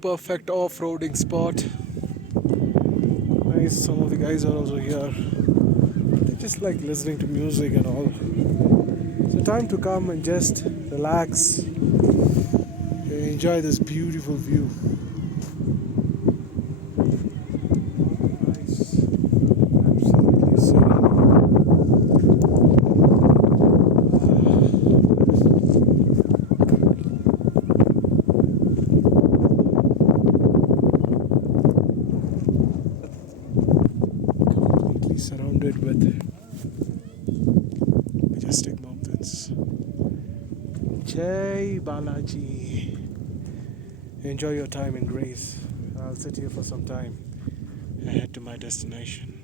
Perfect off-roading spot. Nice. Some of the guys are also here. They just like listening to music and all. So time to come and just relax and enjoy this beautiful view. Nice. Absolutely serene. Completely surrounded with majestic mountains. Jai Balaji. Enjoy your time in Grace. I'll sit here for some time and head to my destination.